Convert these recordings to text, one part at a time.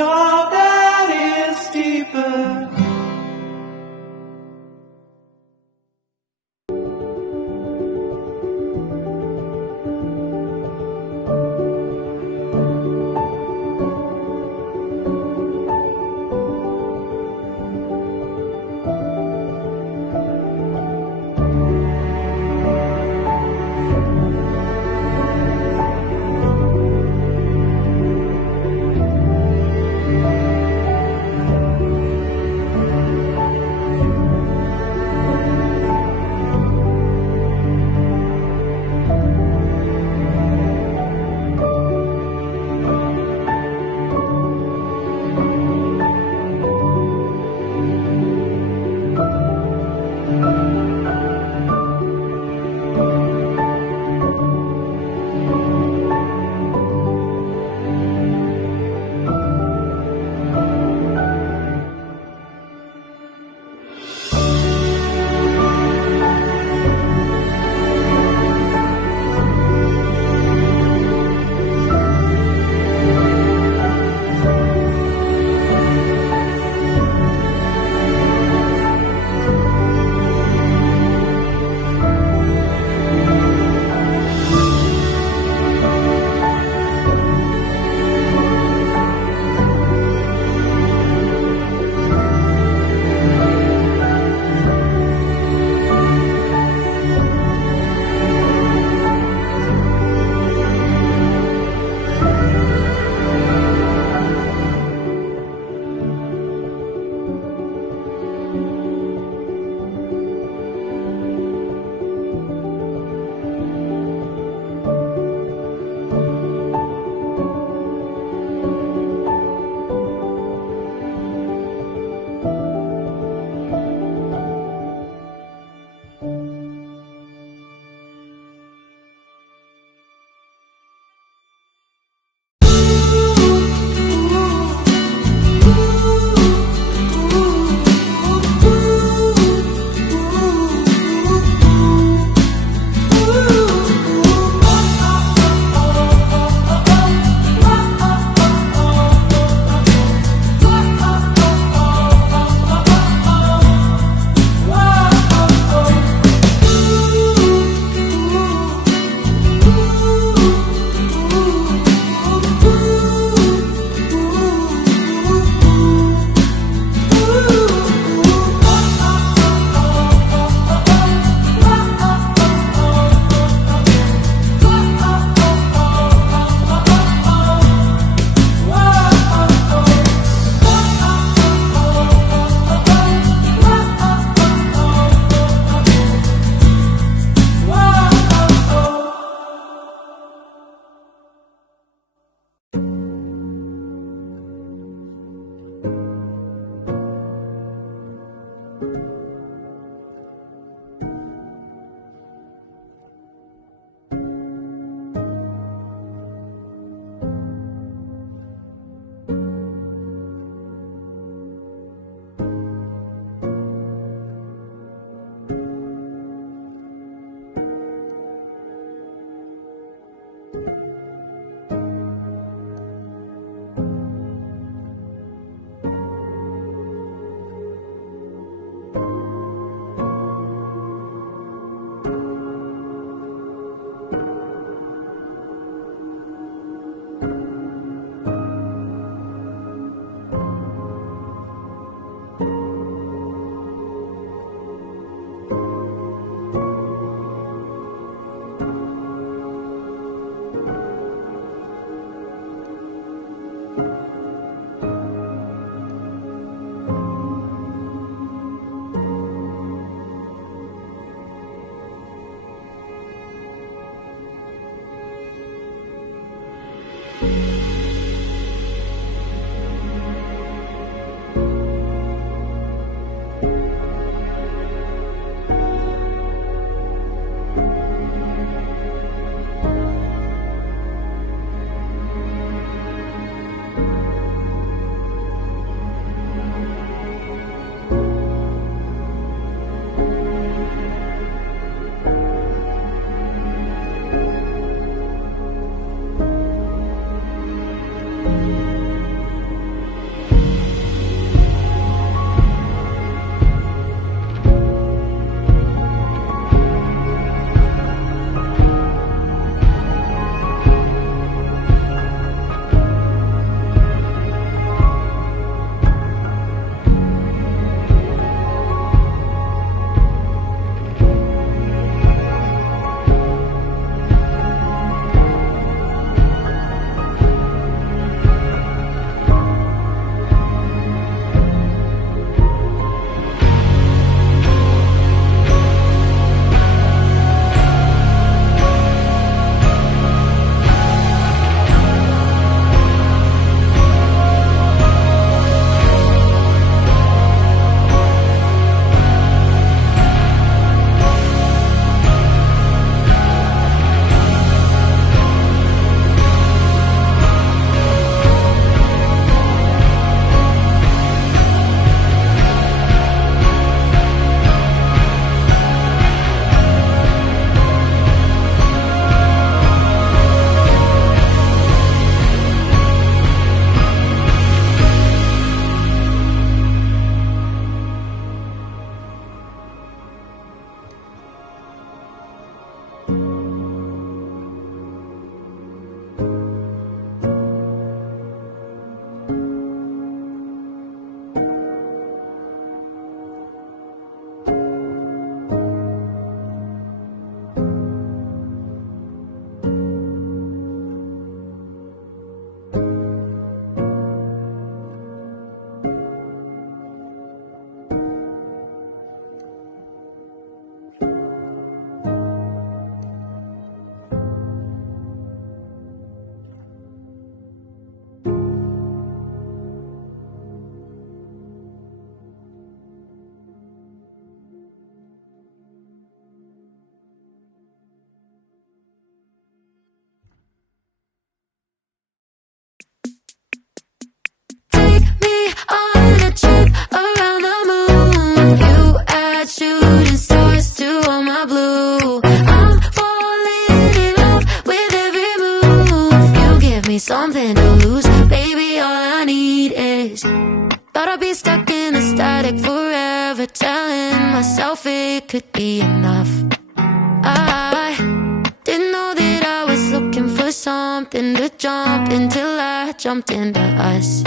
scar that is deeper. lose. Baby, all I need is. Thought I'd be stuck in a static forever, telling myself it could be enough. I didn't know that I was looking for something to jump until I jumped into us.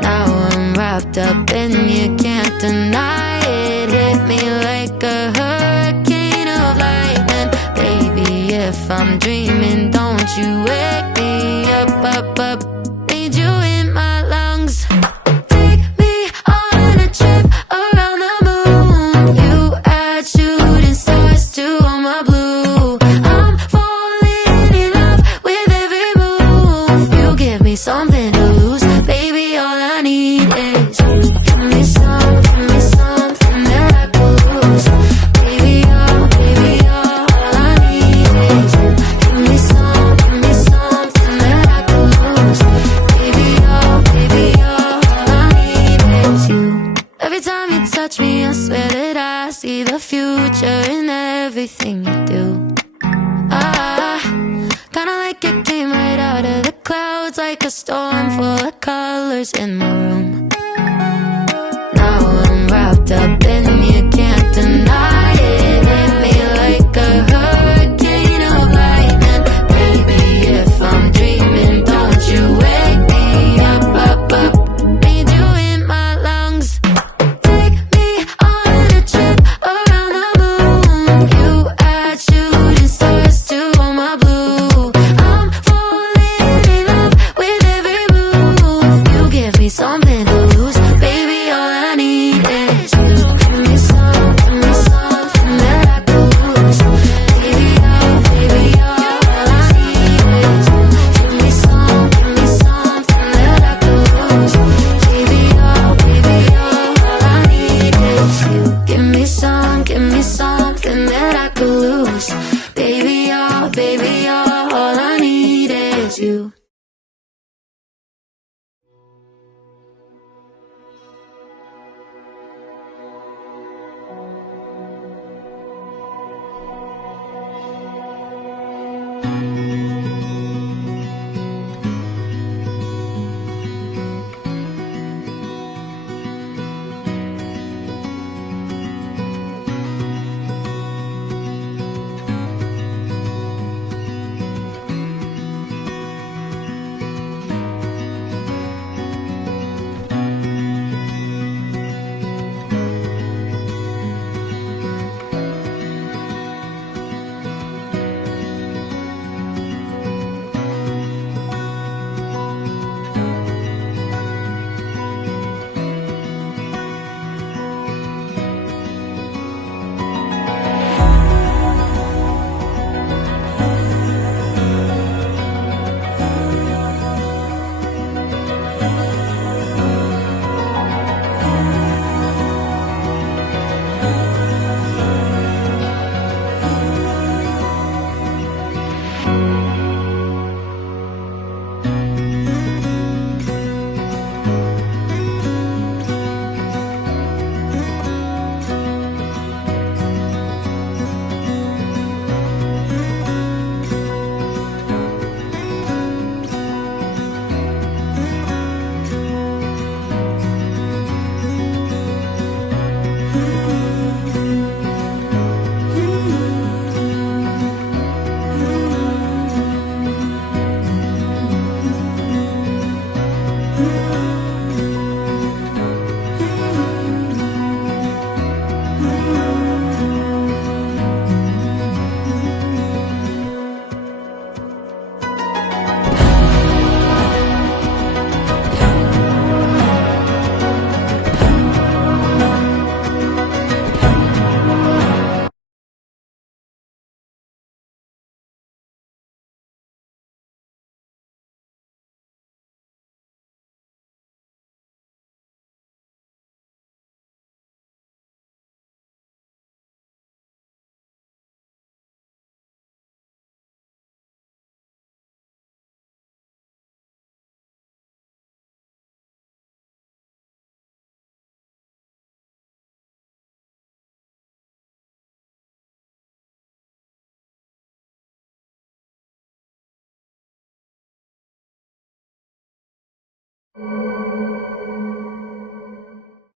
Now I'm wrapped up and you can't deny it. Hit me like a hurricane of lightning. Baby, if I'm dreaming, don't you wake me up, up, up. Need you in my lungs. Take me on a trip around the moon. You add shooting stars to all my blue. I'm falling in love with every move. You give me something to lose. Baby, all I need is you. Give me something miraculous. Baby, all I need is you. Give me something miraculous. Baby, all I need is you. Every time you touch me, I swear that I see the future in everything you do. Kinda like it came right out of the clouds, like a storm full of colors in my room. Now I'm wrapped up and you can't deny it. Hit me like a hurricane of lightning. Baby, if I'm dreaming, don't you wake me up, up, up. Need you in my lungs. Take me on a trip around the moon. You add shooting stars to all my blue. I'm falling in love with every move. You give me something to lose. Baby, all I need is you.